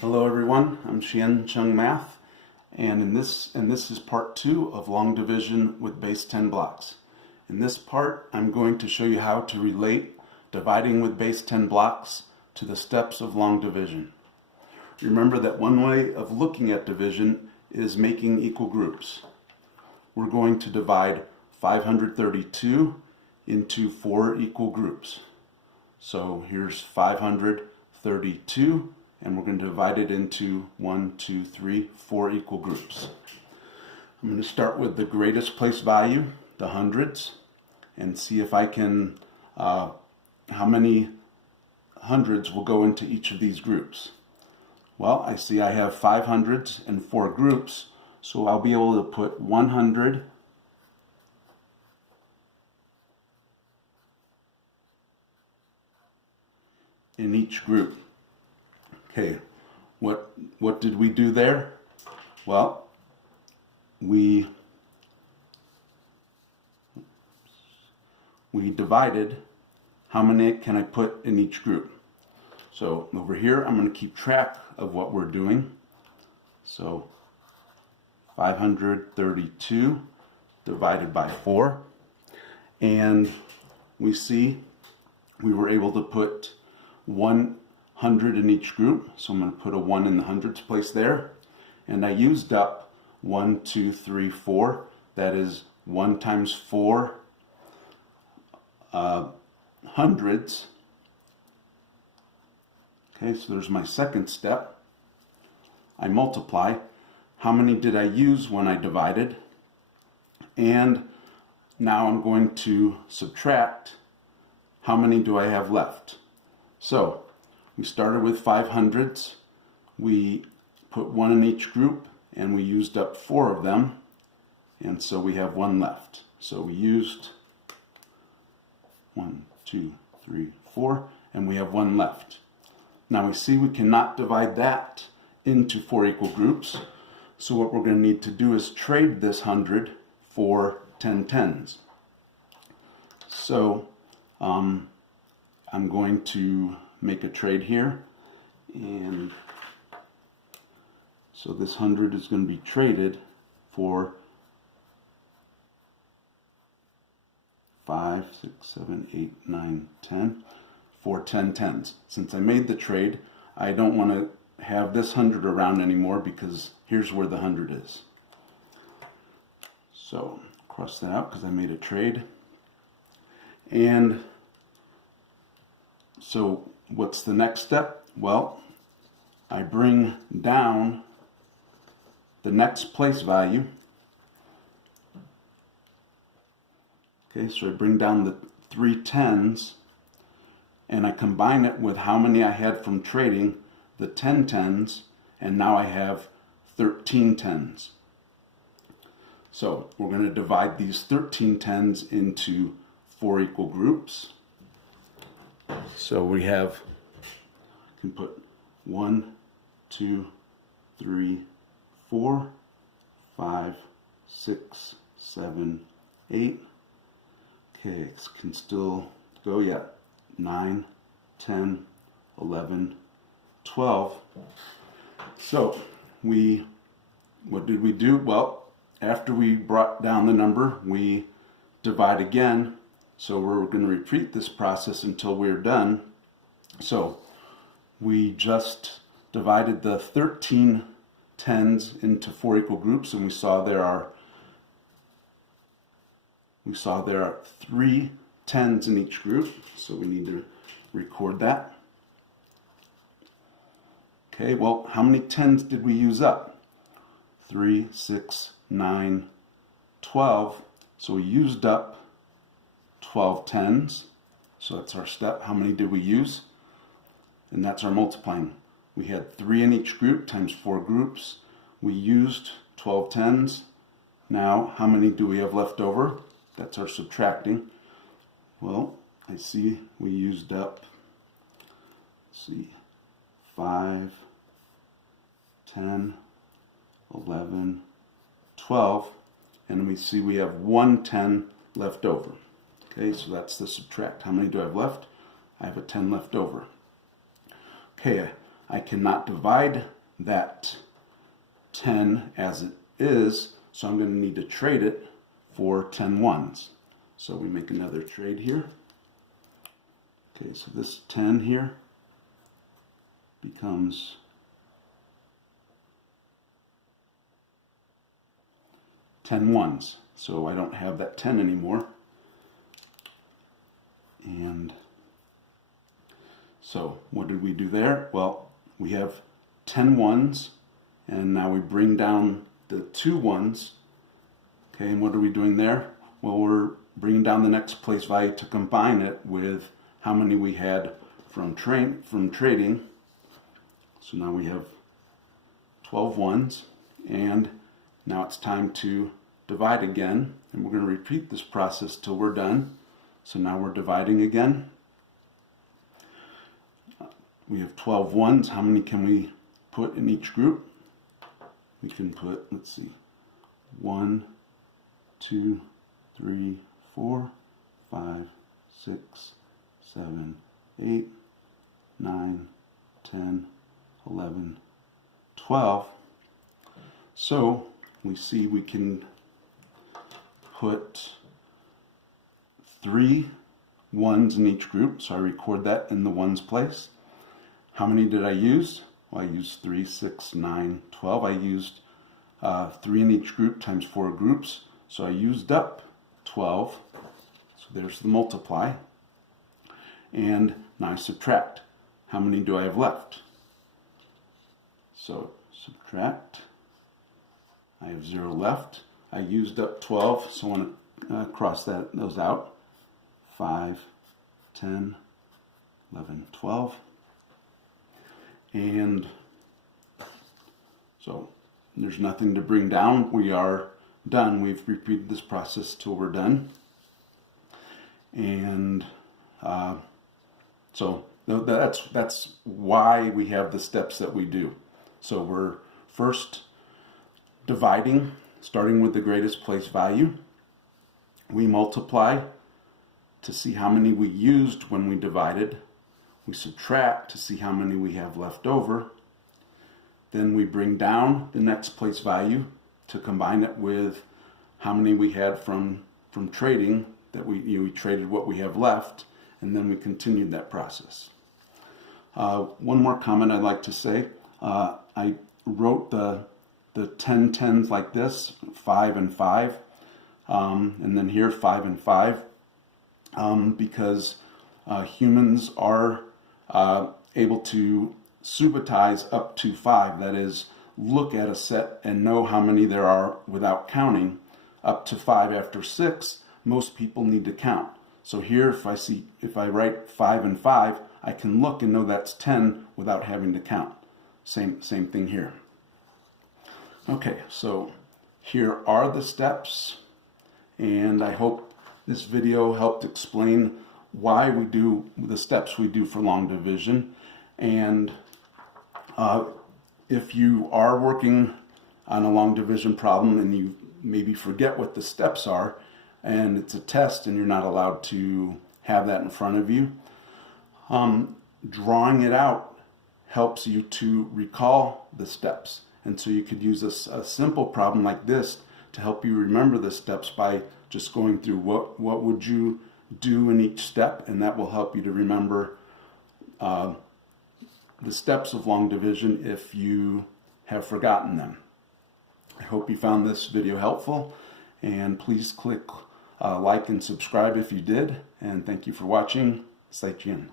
Hello everyone, I'm Xiansheng Math, and this is part 2 of long division with base 10 blocks. In this part, I'm going to show you how to relate dividing with base 10 blocks to the steps of long division. Remember that one way of looking at division is making equal groups. We're going to divide 532 into 4 equal groups. So here's 532. And we're going to divide it into 1, 2, 3, 4 equal groups. I'm going to start with the greatest place value, the hundreds, and see if I can, how many hundreds will go into each of these groups. Well, I see I have 5 hundreds and 4 groups, so I'll be able to put 100 in each group. Okay, what did we do there? Well, we divided how many can I put in each group. So over here, I'm going to keep track of what we're doing. So 532 divided by 4. And we see we were able to put 100 in each group, so I'm going to put a 1 in the hundreds place there, and I used up 1, 2, 3, 4. That is 1 times 4 hundreds. Okay, so there's my second step. I multiply. How many did I use when I divided? And now I'm going to subtract. How many do I have left? So we started with 500s, we put 1 in each group, and we used up 4 of them, and so we have 1 left. So we used 1, 2, 3, 4, and we have 1 left. Now we see we cannot divide that into 4 equal groups, so what we're going to need to do is trade this 100 for 10 tens. So I'm going to make a trade here, and so this 100 is going to be traded for 5, 6, 7, 8, 9, 10 for 10 tens. Since I made the trade, I don't want to have this 100 around anymore because here's where the 100 is. So cross that out because I made a trade. And so what's the next step? Well, I bring down the next place value. Okay, so I bring down the 3 tens and I combine it with how many I had from trading, the 10 tens, and now I have 13 tens. So we're going to divide these 13 tens into 4 equal groups. So we can put 1, 2, 3, 4, 5, 6, 7, 8. Okay, it can still go yet. 9, 10, 11, 12. So what did we do? Well, after we brought down the number, we divide again. So we're going to repeat this process until we're done. So we just divided the 13 tens into 4 equal groups, and we saw there are 3 tens in each group. So we need to record that. Okay, well, how many tens did we use up? 3, 6, 9, 12. So we used up 12 tens, so that's our step. How many did we use? And that's our multiplying. We had 3 in each group times 4 groups. We used 12 tens. Now, how many do we have left over? That's our subtracting. Well, I see we used up, 5, 10, 11, 12, and we see we have 1 10 left over. Okay, so that's the subtract. How many do I have left? I have a 10 left over. Okay, I cannot divide that 10 as it is, so I'm going to need to trade it for 10 ones. So we make another trade here. Okay, so this 10 here becomes 10 ones. So I don't have that 10 anymore. And so what did we do there? Well, we have 10 ones, and now we bring down the 2 ones. Okay, and what are we doing there? Well, we're bringing down the next place value to combine it with how many we had from trading. So now we have 12 ones, and now it's time to divide again, and we're going to repeat this process till we're done. So now we're dividing again. We have 12 ones. How many can we put in each group? We can put, let's see, 1, 2, 3, 4, 5, 6, 7, 8, 9, 10, 11, 12. So we see we can put 3 ones in each group, so I record that in the ones place. How many did I use? Well, I used 3, 6, 9, 12. I used 3 in each group times 4 groups, so I used up 12. So there's the multiply. And now I subtract. How many do I have left? So subtract. I have 0 left. I used up 12, so I want to cross those out. 5, 10, 11, 12. And so there's nothing to bring down. We are done. We've repeated this process till we're done. And so that's why we have the steps that we do. So we're first dividing, starting with the greatest place value. We multiply to see how many we used when we divided. We subtract to see how many we have left over. Then we bring down the next place value to combine it with how many we had from trading, that we traded what we have left, and then we continued that process. One more comment I'd like to say. I wrote the 10 tens like this, 5 and 5, and then here 5 and 5, because humans are able to subitize up to 5, that is, look at a set and know how many there are without counting. Up to 5 after 6, most people need to count. So here, if I write 5 and 5, I can look and know that's 10 without having to count. Same thing here. Okay, so here are the steps, and I hope this video helped explain why we do the steps we do for long division. And if you are working on a long division problem and you maybe forget what the steps are, and it's a test and you're not allowed to have that in front of you, drawing it out helps you to recall the steps. And so you could use a simple problem like this to help you remember the steps by just going through what would you do in each step, and that will help you to remember the steps of long division if you have forgotten them. I hope you found this video helpful, and please click like and subscribe if you did, and thank you for watching. Xiansheng.